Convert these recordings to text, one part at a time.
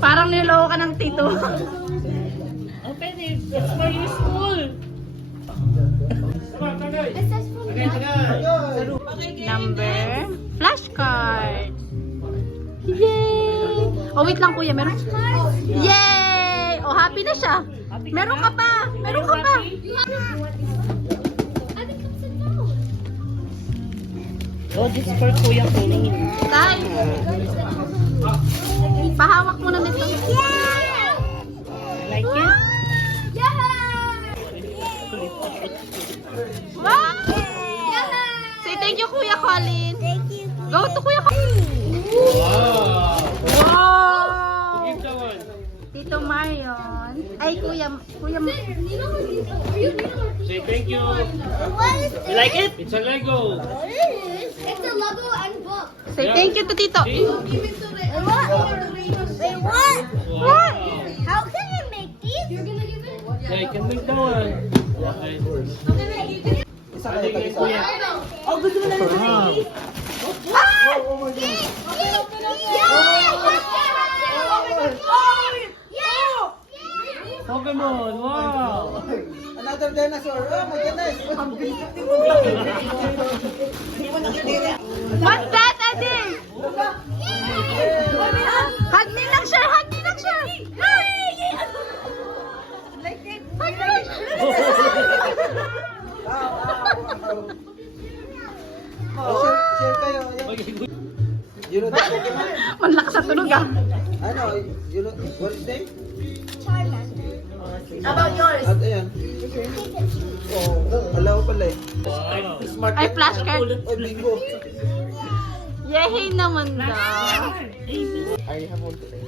Parang niloko ka ng tito. Open it. It's for your school. Number. Flashcard. Yay! Oh, wait lang kuya. Meron? Yay! Oh, happy na siya. Meron ka pa. Meron ka pa. Oh, this is for Kuya Colleen. Tay. Pahawak mo na nito. Like it? Wow! Say thank you, Kuya Colin. Go to Kuya Colin. Wow! Tito Marion. Ay, Kuya. Say thank you. You like it? It's a Lego. It's a logo and book. Say thank you to Tito. Wait, what? What? How can you make these? You're gonna give it? Yeah, you can make that one. Oh, gusto mo na rin sa baby? Pokemon, wow. Another dinosaur. Oh my goodness. What's that, Ate? Hug me lang siya. Hug me lang siya. Hug me lang siya. Share kayo. You know the Pokemon? Manlakas sa tunog ah. Ano? You know, what is name? How about yours? At ayan. Oh, alaw pala eh. Smart. Ay, flashcard. Oh, bingo. Yehey naman daw. I have one today.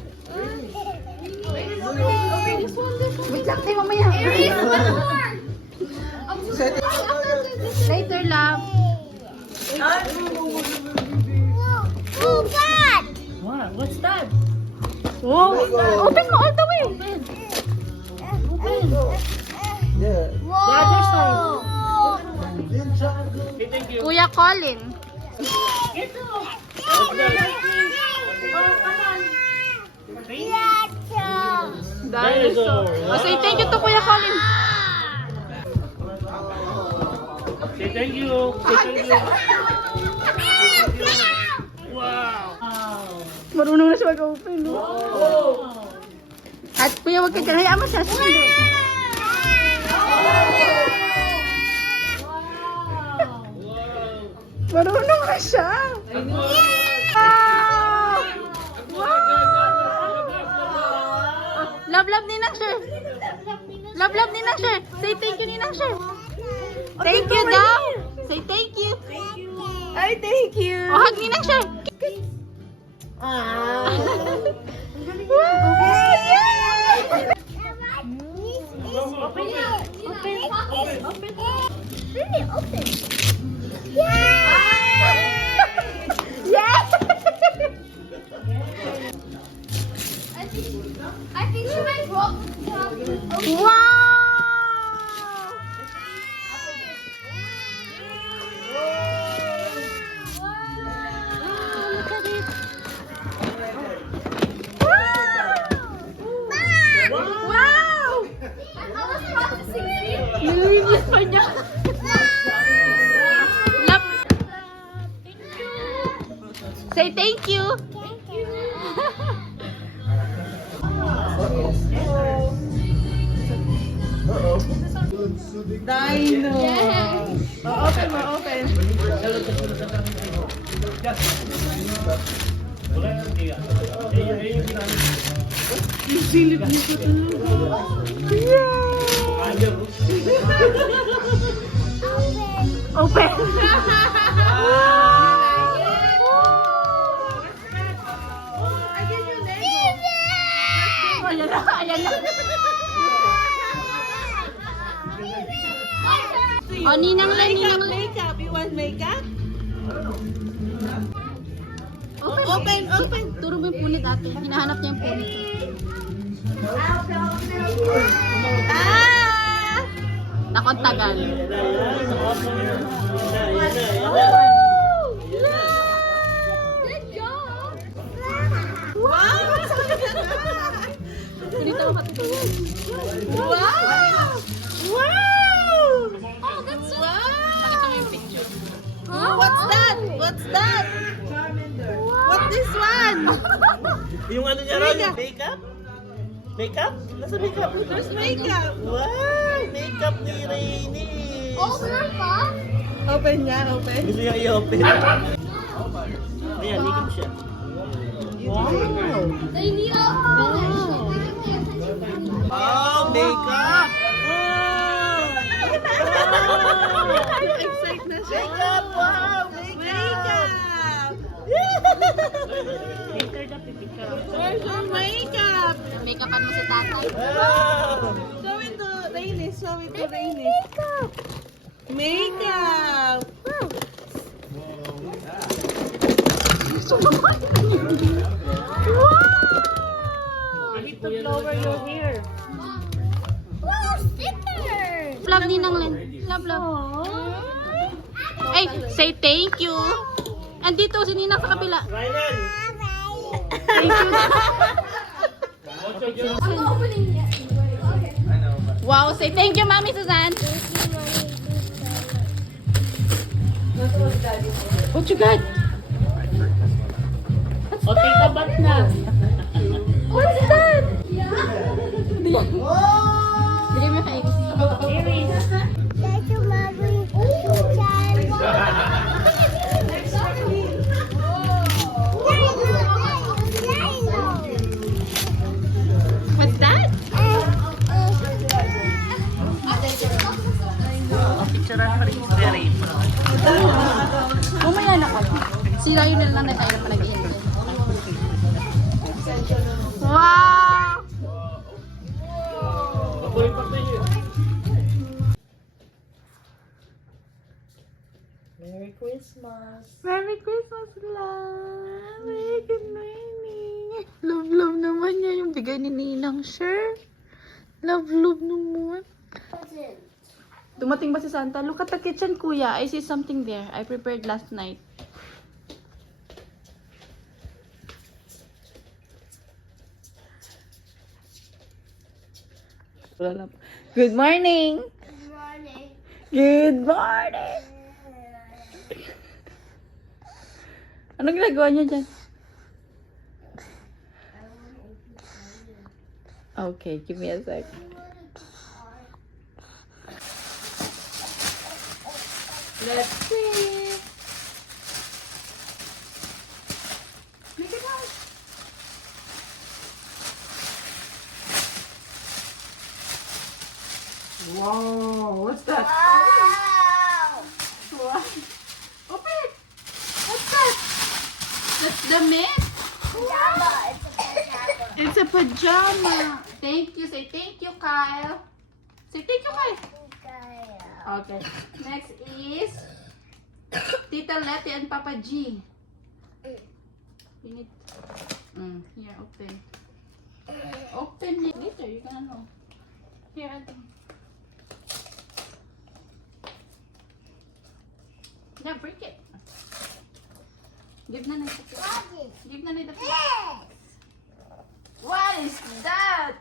Wait lang tayo mamaya. Set it. Later, love. Oh, God! What? What's that? Wow. Open mo all the way. Yeah. The other side. Say thank you. Kuya Colin. Dinosaur. Oh, say thank you to Kuya Colin. Say thank you. Say thank you. Wow. Marunong na siya mag-open. No? At kuya, wag ka dyan. Hayaan mo siya. Sige. Marunong na siya. Wow! Love, love ni Nang Sir. Love, love ni Nang Sir. Say thank you ni Nang Sir. Thank you daw. Say thank you. Ay, thank you. O, hug ni Nang Sir. Open it. Really open. Yeah! Yes! I think she might drop. Wow! Look at it. Wow! I was processing it. Nililinis pa niya. Love. Say thank you. Thank you. Dino. Oh, open mo, open. Silip niyo po Open. Ayan na, ayan na. O, ninang lang, ninang lang. Makeup. You want makeup? Open, Open, open. Turo mo yung punit ate. Hinahanap niya yung punit. Ah! Naku, ang tagal. Wow! Wow! Oh, that's so wow! What's that? What's that? What's this one? Yung ano niya ron, yung makeup? Makeup? Nasa makeup? There's makeup. Wow! Makeup ni Rainy! Oh, Grandpa. Open niya, open. Gusto niya i-open. Ayan, makeup siya. They need a Oh, makeup! Excited na siya. Makeup! Wow! Makeup! Later na pipicture. Where's your makeup? Makeupan mo si tatay. Wow! Show it to Rainis. Show it to Rainis. Makeup! I need to lower your hair. Wow, sticker. Love ni nang Len. Love, love. Ay, say thank you. Andito si Ninang sa kabila. Ryan! Thank you. I'm not opening yet. Okay. Wow, say thank you, Mami Suzanne. What you got? O, take a bath na. What's that? Bigay mo kay X. Iris. What's that? Picture pa rin si Rainy. Mamaya na ako. Sira yun na lang na tayo na nag-iintay. Wow! Papulit pa tayo. Merry Christmas. Merry Christmas, love! Merry good morning! Love naman niya yung bigay ni Ninang, sure? Love naman. Dumating ba si Santa? Look at the kitchen, kuya. I see something there. I prepared last night. Good morning! Good morning. Good morning! Anong ginagawa niyo dyan? Okay, give me a sec. Let's see. Make it out. Wow, what's that? Wow. What? Open it. What's that? That's the mist. Pajama. It's a pajama. It's a pajama. Thank you. Say thank you, Kyle. Say thank you, Kyle. Okay. Next is Tita Letty and Papa G. You need. Here, open. Open it. Later, you're gonna know. Here, Ate. Yeah, break it. Give na the Give na the What is that?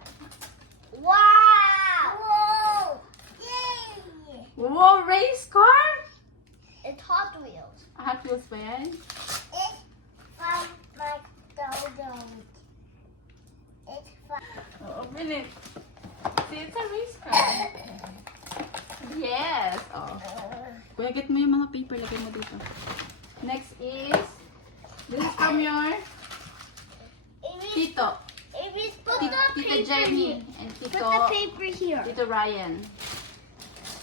Wow. Whoa. Yay. Whoa, race car? It's Hot Wheels. Hot Wheels ba yan? It's from McDonald's. It's from... Oh, open it. See, it's a race car. Yes. Oh. Kuya, get mo yung mga paper. Lagay mo dito. Next is, this is from your Tito. Amy, put Tito, the Tita paper Jenny. here. And Put Tito, the paper here. Tito Ryan.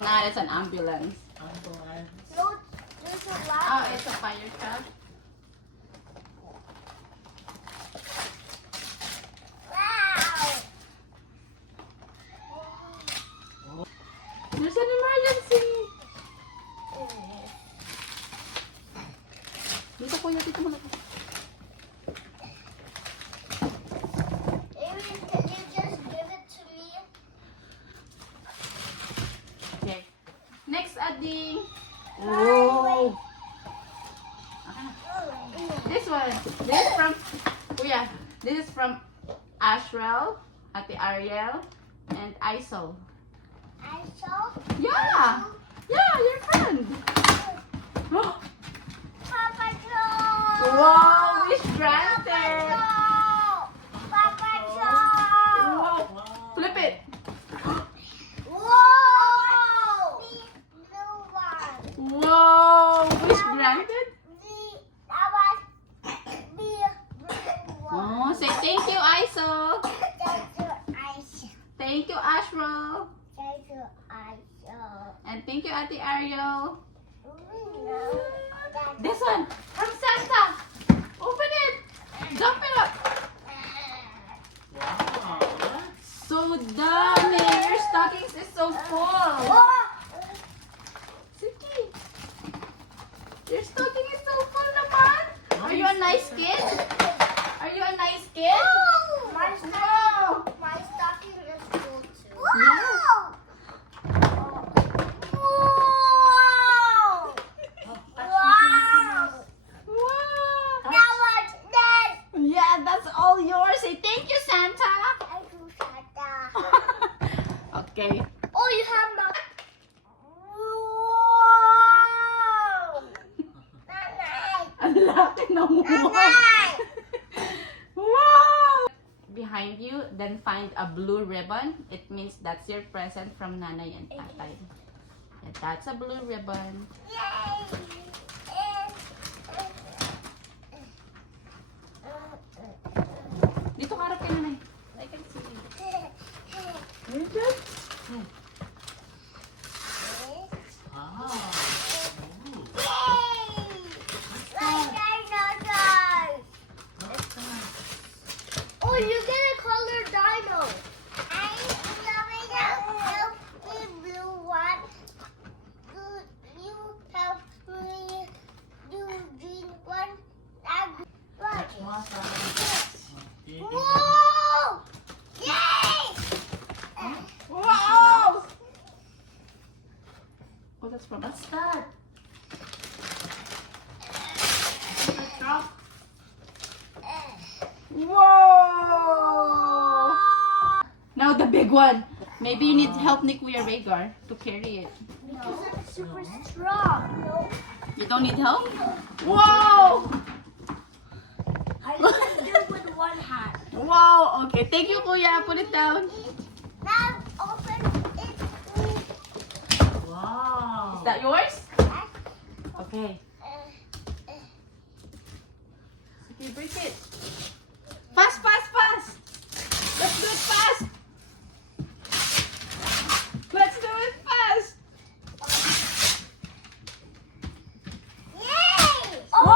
Nah, that's an ambulance. No, there's a lot. Oh, it's a fire truck. Wow. There's an emergency. Dito kuya, dito mo. Amy, can you just give it to me? Okay. Next, adding. Wow! This one. This is from, kuya, this is from Ashrel. Ate Ariel, and Isol. I saw Yeah! Yeah, your friend! Papa Joe. Wow, wish granted! Papa Joe. Wow. Flip it! Whoa! Blue one. Wow, wish granted? That was the blue one. Oh, say thank you, Isol! Thank you, Aisha. Thank you, Ashro! Thank you, Aisha. And thank you, Ate Ariel! No. This one, from Santa! Open it! Jump it up! So dami! Your stockings is so full! Sige! Your stocking is so full naman! Are you a nice kid? Are you a nice kid? My Wow! My stocking is full too. Yes. Whoa! Wow! Wow! That was that. Yeah, that's all yours. Say thank you, Santa! I do Santa. Okay. Oh, you have my. Whoa! Nanay! Ang laki ng wow! Nanay! Wow! Behind you, then find a blue ribbon. It means that's your present from Nanay and Tatay. Yeah, that's a blue ribbon. Yay! Dito ka harap kay Nanay. I can see you. Very good. Oh, you get a colored dino. I'm loving the blue one. You help me do green one. Whoa! Yay! Wow! Oh, that's from us. That. Whoa! Now the big one. Maybe you need help ni Kuya Rhaegar to carry it. Because I'm super strong. No. You don't need help? Whoa! I can do with one hand. Wow! Okay, thank you, Kuya. Put it down. Now open it. Wow. Is that yours? Okay. Okay, break it. Fast, fast, fast! Let's do it fast! Let's do it fast! Yay! Wow!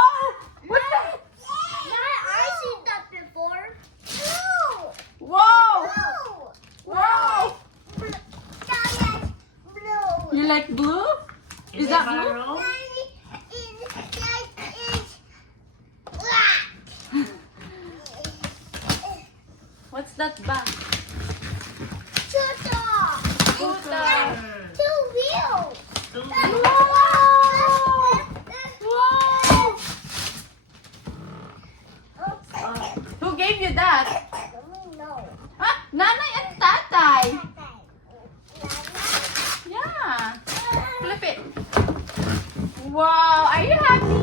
What the? Yeah, I've seen that before. Blue! Wow! Blue! Wow! That is blue. You like blue? Is that blue? Maroon? What's that bag? Scooter. Two wheels. Wow! Who gave you that? No. Huh? Nanay and Tatay. Yeah. Flip it. Wow! Are you happy?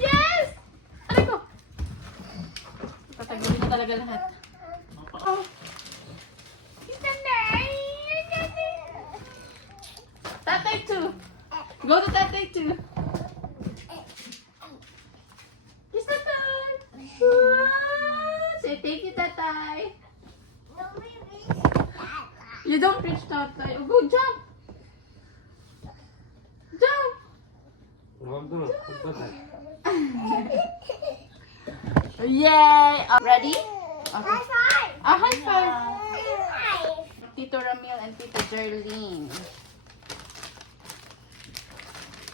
Yes! Aray ko. Tatagulin na talaga lahat. Oh. Nanay! Tatay too. Go to Tatay too. Kiss Tatay. Say thank you, Tatay. You don't reach Tatay. Oh, go jump. Jump. Yay! Ready? Okay. High five. Tito Ramil and Tito Jerlene.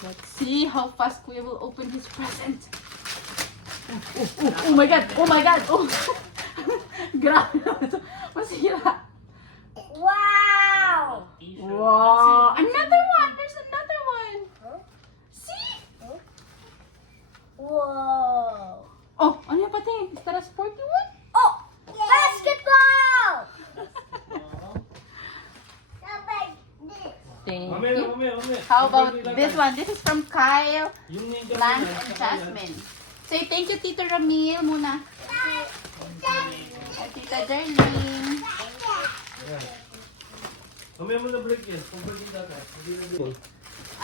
Let's see how fast Kuya will open his present. Oh my God! Oh my God! Oh! Grabe naman ito. Masira. Wow! Wow! Another one! There's another one! See? Whoa! Oh, ano yung pati? Is that a sporty one? Oh! Basketball! How about this one? This is from Kyle, Yung Lance, and Jasmine. Say thank you, Tito Ramil muna. At Tita Darlene. Mamaya mo na break yan. Kung break yung data.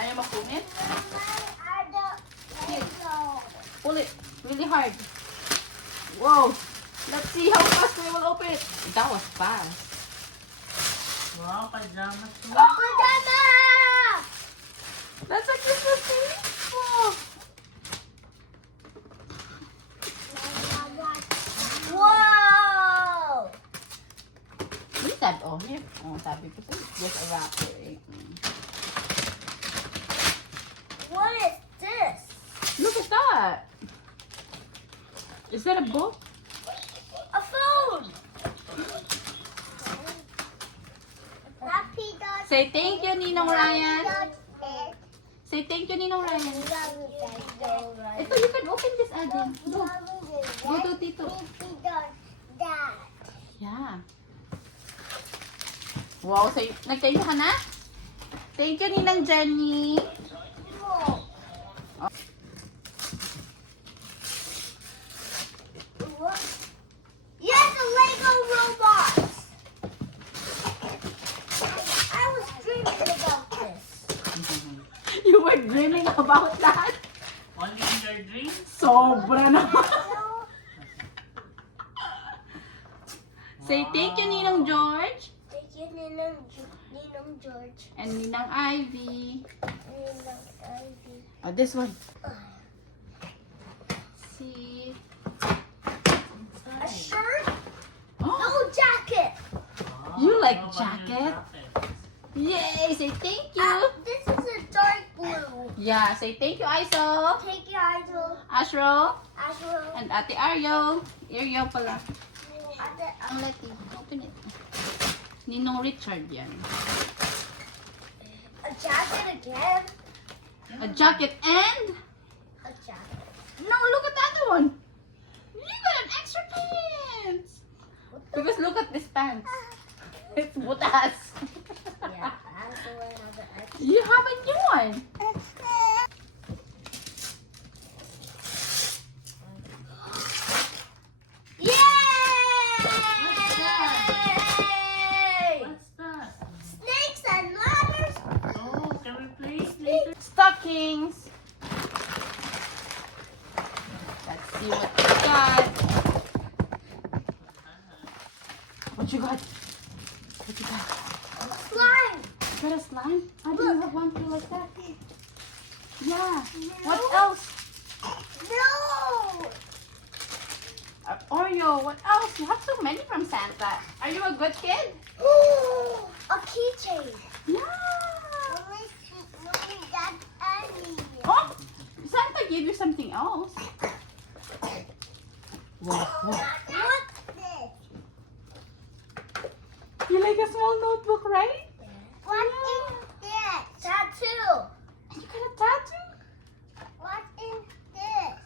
Ayaw makumit? Pull it really hard. Whoa. Let's see how fast we will open it. That was fast. Wow, pajamas. Pajama! That's a Christmas tree. Oh. Whoa! What is that? Oh, here. Oh, sabi ko sa'yo. Just a wrapper. Eh. What is this? Look at that. Is that a book? A phone! Happy dog. Say thank you, Ninong Ryan. Say thank you, Ninong Ryan. Ito, you can open this, Ading. Go. Go to Tito. Yeah. Wow, say, nag-thank you ka na? Thank you, Ninang Jenny. Yes, a Lego robot! I was dreaming about this. You were dreaming about that? Only in your dreams? Sobra naman. Say thank you, Ninong George. Thank you, Ninong George. And Ninang Ivy. Ninong Ivy. Oh, this one. See. A shirt? Oh, No jacket! you like How about your jacket? Yay! Say thank you. This is a dark blue. Yeah, say thank you, Iso. Take your idol. Ashro. Ashro. And Ate Aryo. Aryo pala. Ate, Ang Leti. Open it. Ninong Richard yan. a jacket again. A jacket and... A jacket. No, look at the other one. You got an extra pants. Because look at this pants. It's butas. Yeah, I also another extra. You have a new one. Yay! What's that? Snakes and ladders. Oh, can we play later? Stockings. Let's see what you got. What you got? What you got? Slime. You got a slime? I didn't have one too like that. Yeah. What else? No. Oreo. What else? You have so many from Santa. Are you a good kid? A keychain. Yeah. Mommy, Dad, Annie. Oh, Santa gave you something else. Wow. What's this? You like a small notebook, right? What is this? Tattoo. You got a tattoo? What is this?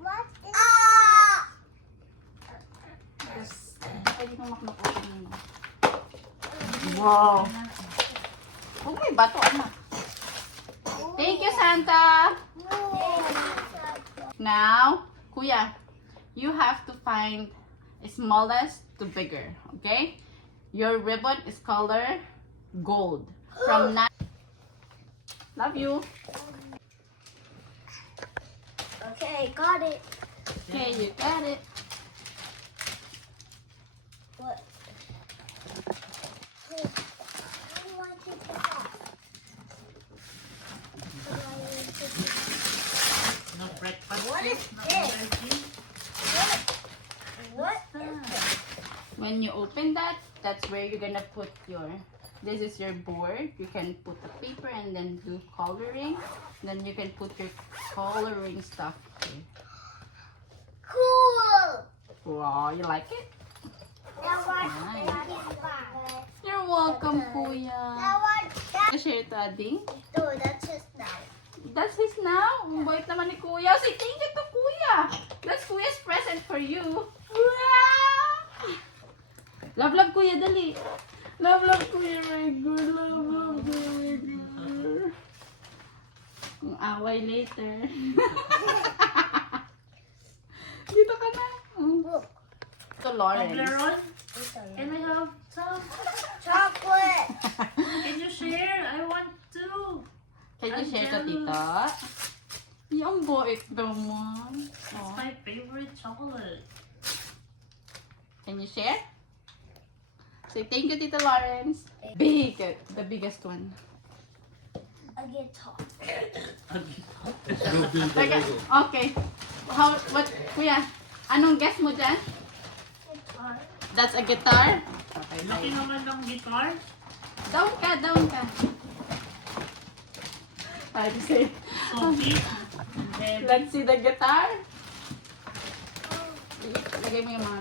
What is Pwede kong makmakot mo. Wow. Huwag may bato, anak. Thank you, Santa. Now, Kuya, you have to find smallest to bigger, okay? Your ribbon is color gold. From now. Love you. Okay, got it. Okay, you got it. What? How do I take this off? How do I take this off? No breakfast. What is no this? energy. What is this? When you open that, that's where you're gonna put your, this is your board. You can put the paper and then do coloring. Then you can put your coloring stuff here. Cool. Wow, you like it? Now watch Nice. Daddy's back. You're welcome, Now Kuya. watch Dad. Share to Ading. Dude, that's his knife. That's his now. Ang bait naman ni Kuya. Say thank you to Kuya. That's Kuya's present for you. Love, love, Kuya, dali. Love, love, Kuya, very good. Love, love, Kuya, very good. Away later. Dito ka na. Ito, Lauren. Toblerone? Can I have some? Chocolate. Can you share? I want to. Can you I'm share to jealous. Tito? Yung boit naman. It's Oh. my favorite chocolate. Can you share? Say thank you, Tito Lawrence. Big, the biggest one. A guitar. Okay. What, kuya? Anong guess mo dyan? Guitar. That's a guitar? Okay, Laki naman ng guitar. Down ka. I say, So big. And let's see the guitar. Lagay mo yung mga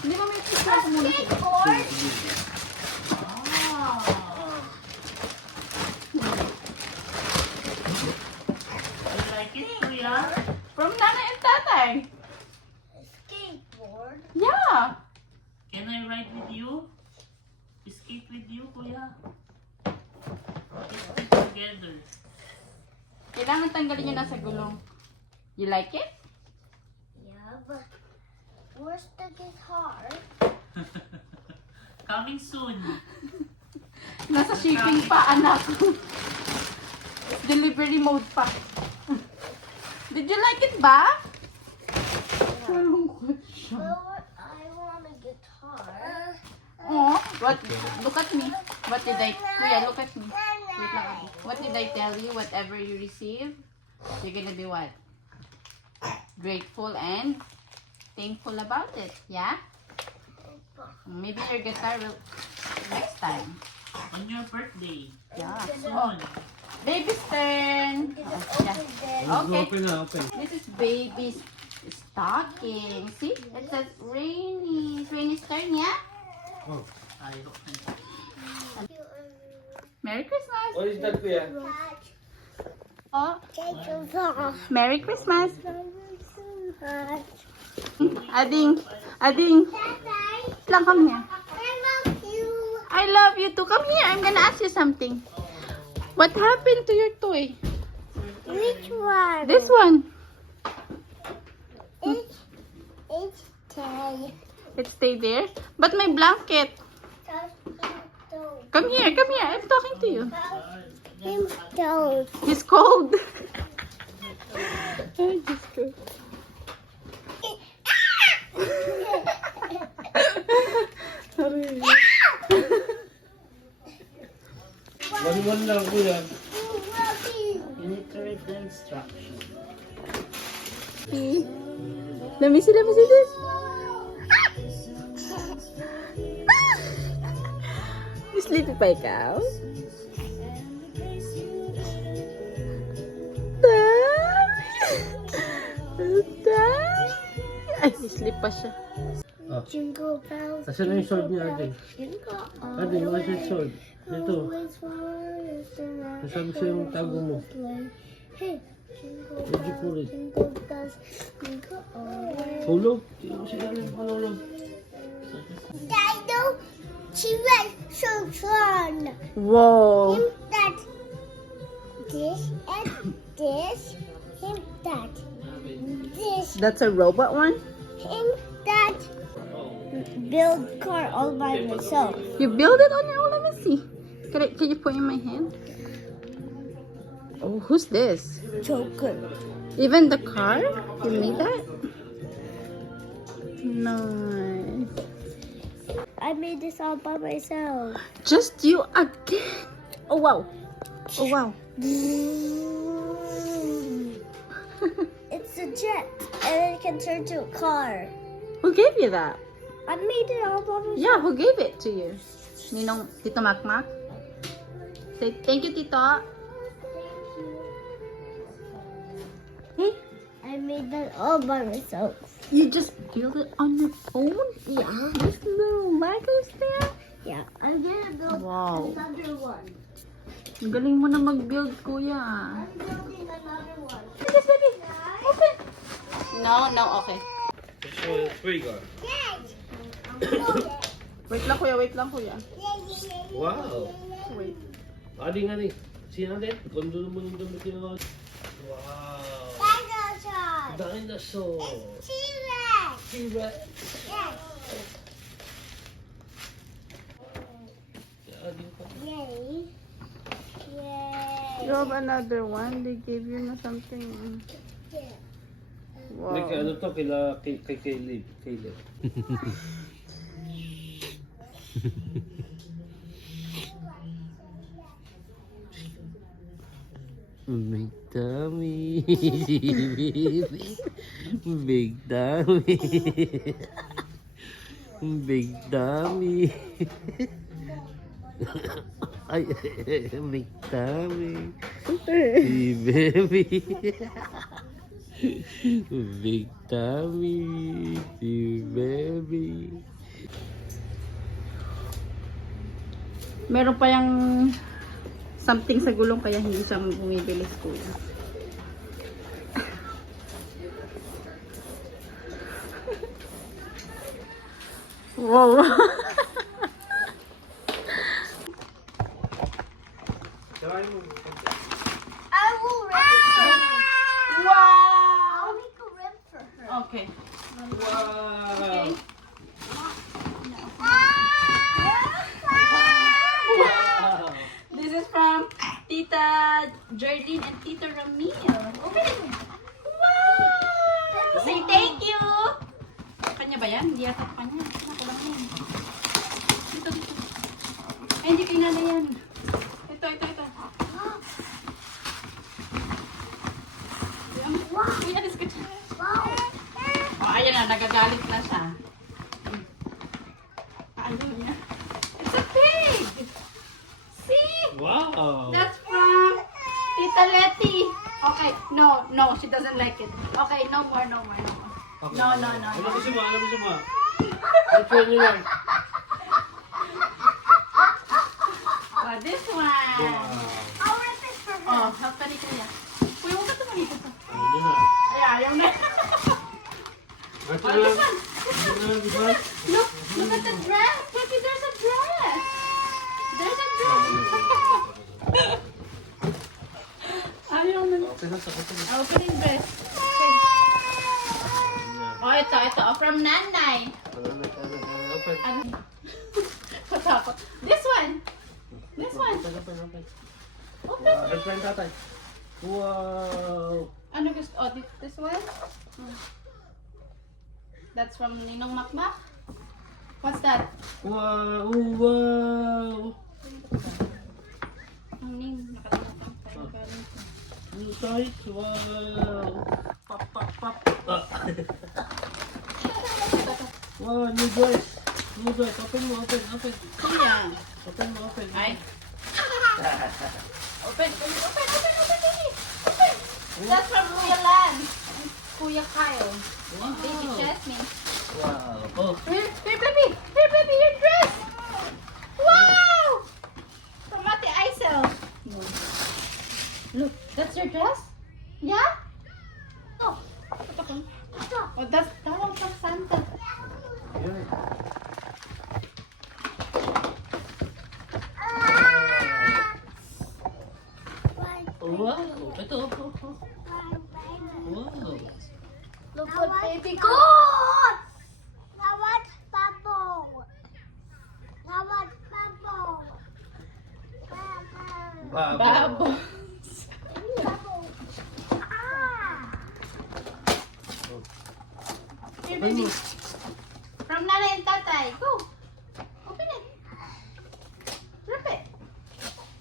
Hindi mo may picture ko muna siya. Skateboard. ah. You like it, Kuya? From nanay and tatay. Skateboard. Yeah. Can I ride with you? Skate with you, Kuya? Let's do together. Kailangan tanggalin yung nasa gulong. You like it? Yeah, but where's the guitar? Coming soon. Nasa shipping pa, anak. Delivery mode pa. Did you like it ba? Malungkot siya. But I want a guitar. Oh, what? Look at me. What did I? Kuya, look at me. Wait lang ako. What did I tell you? Whatever you receive, you're gonna be what? Grateful and thankful about it. Yeah? Maybe your guitar will next time. On your birthday. Yeah. Soon. Baby's turn. Yeah. Okay. This is baby's stocking. See? It says Rainy. It's Rainy's turn, yeah? I hope. Merry Christmas. What is that, kuya? Oh, Thank you so Merry Christmas. much. Ading. Daddy, Lang, come here. I love you. I love you too. Come here. I'm gonna ask you something. What happened to your toy? Which one? This one. It's Tay. It stayed there. But my blanket. Come here. I'm talking to you. Him don't. He's cold. Ay, Diyos ko. One lang, kuya. You need to read the instruction. Let me see this. You sleepy pa ikaw? Ay, sleep pa siya. Jingle bells. Asan na yung sword niya, Ading? Jingle all Ading, the where's your way. sword? Ito. Always was around. Nasabi sa'yo yung tago mo. Hey, jingle Where'd you put it? jingle bells, jingle all the way. Hulog? Hindi mo sila rin panulog. Dino, T-Rex, so fun. Wow. Him that, this and this, him that, this, That's a robot one? him that. Build car all by myself. You build it on your own? Let me see. Can you put in my hand? Oh, who's this? Joker. Even the car? You made that? Nice. I made this all by myself. Just you again. Oh wow. Oh wow. It's a jet, and it can turn to a car. Who gave you that? I made it all by myself. Yeah, who gave it to you? Ninong Tito Makmak? Say thank you, Tito. Hey, I made that all by myself. you just build it on your own? Yeah. There's little Legos there? Yeah. I'm gonna build Wow. another one. Ang galing mo na mag-build, kuya. I'm building another one. Yes, baby. Open. No, okay. Where you going? Yes. Wait lang, kuya. Wow. Wait. Ading, Ading. Tingnan natin. Kondo naman yung damit yung mga... Wow! Dinosaur. Dinosaur! T-Rex. T-Rex! Yes. Yay. Yay. You have another one? They gave you na something. Wow. Like, ano to? Kay Caleb. Caleb. Big tummy. Big tummy. Big tummy. Ay, big tummy. Hey, baby. Big tummy. Hey, baby. Meron pa yung something sa gulong kaya hindi siya bumibili sa kuya. Wow! I will rip it for her. Wow! I'll make a rip for her. Okay. Wow! Okay. Wow! This is from Tita Jardine and Tita Ramil. Open it. Wow! Say thank you! Kanya ba yan? Hindi yata kanya. Ako lang yan. Dito, dito. Ay, hindi kay nanay yan. Ito. Wow! Ay, alis ka dyan. Oh, ayan na. Nagagalit na siya. Ayaw niya. It's a pig! See? Wow! That's from Tita Letty. Okay, no, she doesn't like it. Okay, no more. No. Ano gusto mo? Ano gusto mo? Which one you like? Oh, this one. Wow! I'll rip it for her. Oh, help ka ni Kuya. Kuya, huwag ka tumalito to. Ano na? Ay, ayaw na. Ito Oh, na. this one. Ano na, di ba? Look at the dress. Baby, there's a dress. There's a dress. Ayaw na. Okay na, sakot na. Opening dress. Okay. Oh, ito. Oh, from Nanay. Open. Ano? Katakot. This one. Open. Open. Wow, help lang tatay. Wow! Ano gusto? Oh, this one? That's from Ninong Makmak? What's that? Wow! Wow! Ang Ning, nakalimutan tayo galing ko. New size! Wow! Pop. Ah. Wow, new dress! New dress! Open mo, open! Kuya. Open mo, open! Ay. Open. That's from Kuya Lan. And Kuya Kyle. And Baby Jasmine. Wow! Oh! Here, baby, your dress. Wow! From Ate Aisel. Look, that's your dress? Yeah? Oh, oh, that's tawag from Santa. Yun. Wow! Ito, oh. Wow! Look what baby got. Now what's bubble? Babo. Here, baby. From Nanay and Tatay. Go. Open it. Rip it.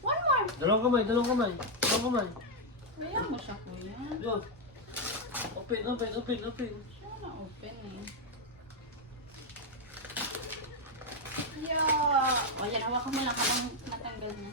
One more. Dalawang kamay. Kaya mo siya, kuya. Yun. Open. Siya na open eh. Yeah. O yan, hawakan mo lang habang natanggal na.